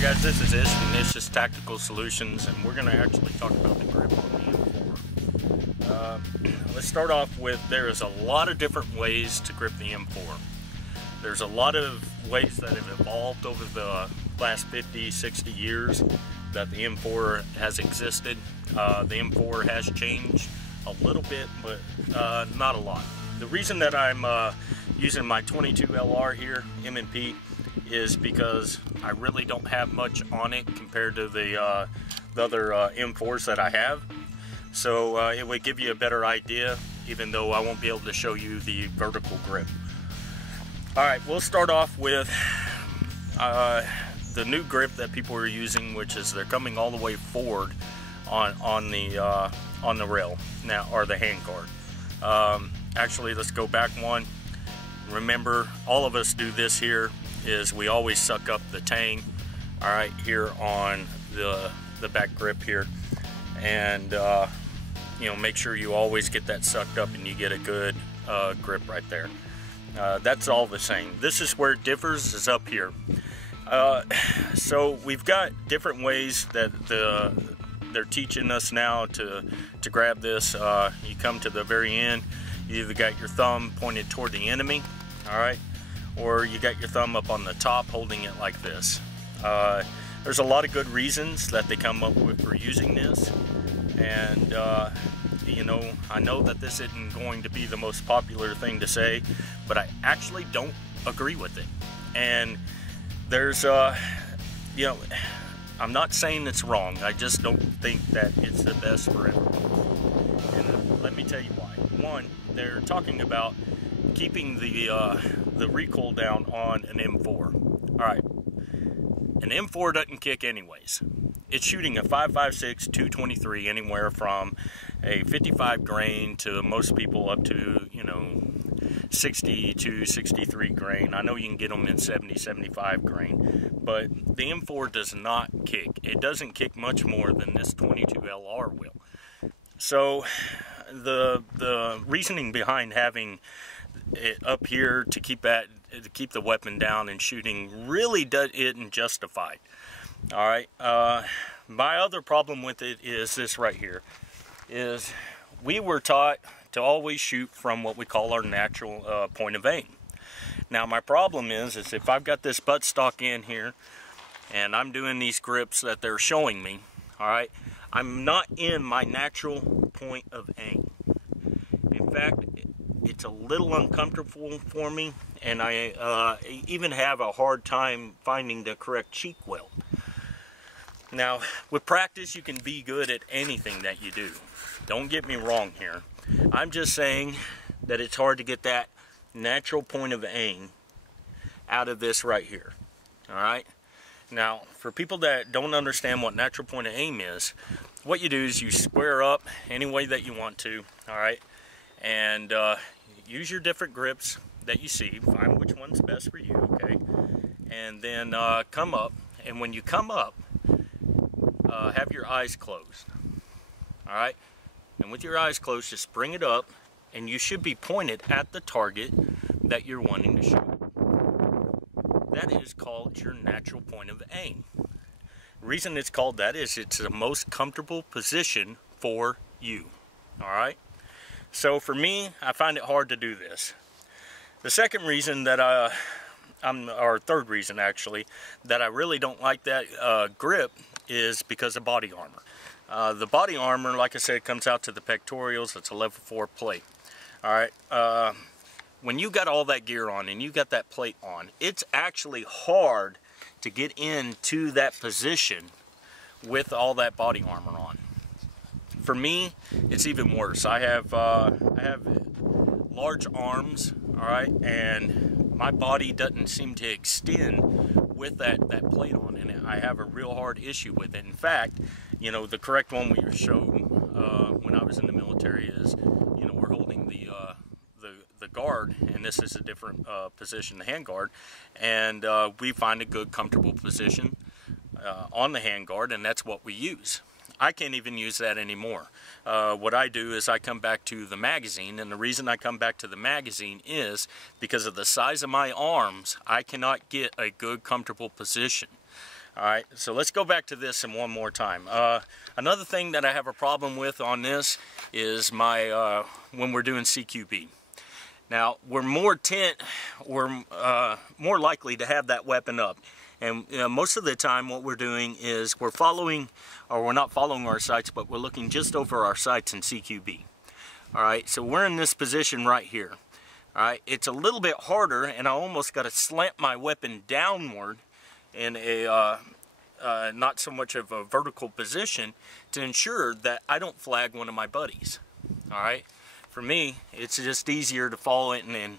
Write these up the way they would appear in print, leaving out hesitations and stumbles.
Alright guys, this is Ish from Ish's Tactical Solutions, and we're going to actually talk about the grip on the M4. Let's start off with, there is a lot of different ways to grip the M4. There's a lot of ways that have evolved over the last 50, 60 years that the M4 has existed. The M4 has changed a little bit, but not a lot. The reason that I'm using my 22 LR here, M&P, is because I really don't have much on it compared to the other M4s that I have. So it would give you a better idea, even though I won't be able to show you the vertical grip. Alright, we'll start off with the new grip that people are using, which is they're coming all the way forward on the rail now, or the handguard. Actually, let's go back one. Remember, all of us do this here, is we always suck up the tang, all right, here on the back grip here, and you know, make sure you always get that sucked up and you get a good grip right there. That's all the same. This is where it differs, is up here. So we've got different ways that they're teaching us now to grab this. You come to the very end, you either got your thumb pointed toward the enemy, all right, or you got your thumb up on the top holding it like this. There's a lot of good reasons that they come up with for using this, and you know, I know that this isn't going to be the most popular thing to say, but I actually don't agree with it. And there's you know, I'm not saying it's wrong, I just don't think that it's the best for everyone. And let me tell you why. One, they're talking about keeping the recoil down on an M4. Alright, an M4 doesn't kick anyways. It's shooting a 5.56, 223, anywhere from a 55 grain to most people up to, you know, 60 to 63 grain. I know you can get them in 70, 75 grain, but the M4 does not kick. It doesn't kick much more than this 22 LR will. So the reasoning behind having it up here to keep the weapon down and shooting really isn't justified. All right. My other problem with it is this right here. Is we were taught to always shoot from what we call our natural point of aim. Now my problem is if I've got this buttstock in here and I'm doing these grips that they're showing me, all right, I'm not in my natural point of aim. In fact, it's a little uncomfortable for me, and I even have a hard time finding the correct cheek weld. Now, with practice, you can be good at anything that you do. Don't get me wrong here. I'm just saying that it's hard to get that natural point of aim out of this right here. Alright? Now, for people that don't understand what natural point of aim is, what you do is you square up any way that you want to, alright? And use your different grips that you see. Find which one's best for you, okay? And then come up, and when you come up, have your eyes closed. Alright? And with your eyes closed, just bring it up, and you should be pointed at the target that you're wanting to shoot. That is called your natural point of aim. The reason it's called that is it's the most comfortable position for you. Alright? So for me, I find it hard to do this. The second reason that or third reason actually, that I really don't like that grip is because of body armor. The body armor, like I said, comes out to the pectorials. It's a level 4 plate. Alright, when you got all that gear on and you got that plate on, it's actually hard to get into that position with all that body armor on. For me, it's even worse. I have large arms, all right, and my body doesn't seem to extend with that plate on, and I have a real hard issue with it. In fact, you know, the correct one we showed when I was in the military is, you know, we're holding the guard, and this is a different position, the hand guard, and we find a good, comfortable position on the hand guard, and that's what we use. I can't even use that anymore. What I do is I come back to the magazine, and the reason I come back to the magazine is because of the size of my arms. I cannot get a good, comfortable position. Alright, so let's go back to this in one more time. Another thing that I have a problem with on this is my when we're doing CQB. Now, we're more likely to have that weapon up. And most of the time what we're doing is we're following, or we're not following our sights, but we're looking just over our sights in CQB. Alright, so we're in this position right here. Alright, it's a little bit harder, and I almost got to slant my weapon downward in a not so much of a vertical position to ensure that I don't flag one of my buddies. Alright, for me, it's just easier to follow it, and then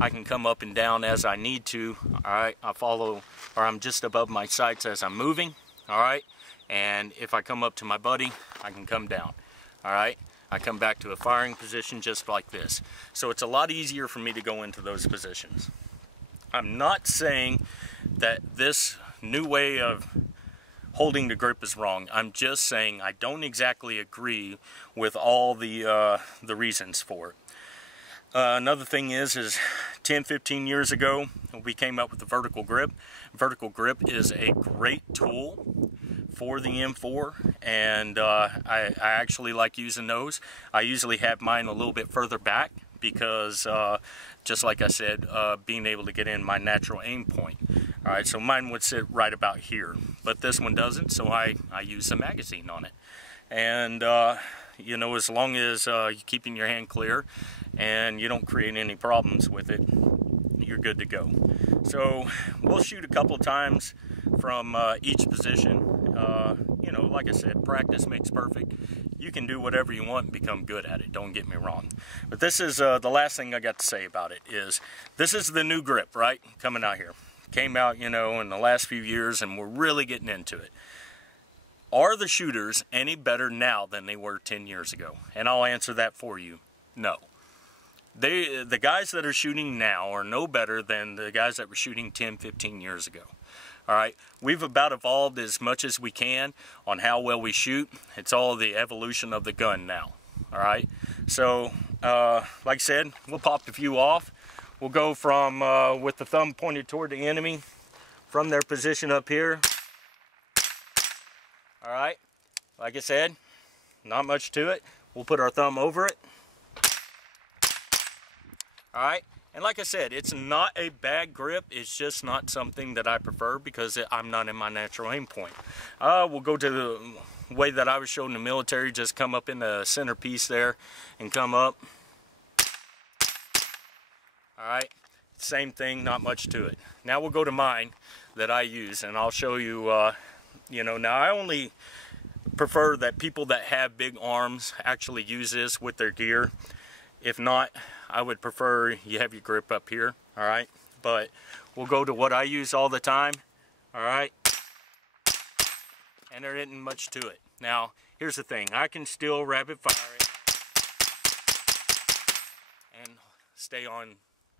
I can come up and down as I need to. Alright, I follow, or I'm just above my sights as I'm moving. Alright, and if I come up to my buddy, I can come down. Alright, I come back to a firing position just like this. So it's a lot easier for me to go into those positions. I'm not saying that this new way of holding the grip is wrong. I'm just saying I don't exactly agree with all the reasons for it. Another thing is 10-15 years ago we came up with the vertical grip. Vertical grip is a great tool for the M4, and I actually like using those. I usually have mine a little bit further back because just like I said, being able to get in my natural aim point. Alright, so mine would sit right about here, but this one doesn't, so I use the magazine on it. And you know, as long as you're keeping your hand clear and you don't create any problems with it, you're good to go. So we'll shoot a couple times from each position. You know, like I said, practice makes perfect. You can do whatever you want and become good at it, don't get me wrong. But this is the last thing I got to say about it is, this is the new grip, right? Coming out here. Came out, you know, in the last few years, and we're really getting into it. Are the shooters any better now than they were 10 years ago? And I'll answer that for you. No. The guys that are shooting now are no better than the guys that were shooting 10-15 years ago. Alright, we've about evolved as much as we can on how well we shoot. It's all the evolution of the gun now. Alright, so like I said, we'll pop a few off. We'll go from with the thumb pointed toward the enemy from their position up here. Alright, like I said, not much to it. We'll put our thumb over it. Alright, and like I said, it's not a bad grip, it's just not something that I prefer because I'm not in my natural aim point. We'll go to the way that I was shown in the military, just come up in the center piece there and come up. Alright, same thing, not much to it. Now we'll go to mine that I use, and I'll show you, you know, now I only prefer that people that have big arms actually use this with their gear. If not, I would prefer you have your grip up here, alright? But we'll go to what I use all the time, alright? And there isn't much to it. Now, here's the thing. I can still rapid fire it and stay on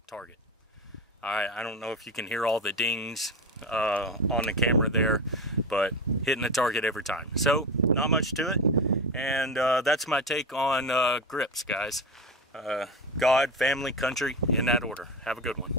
target. Alright, I don't know if you can hear all the dings on the camera there, but hitting the target every time. So, not much to it. And that's my take on grips, guys. God, family, country, in that order. Have a good one.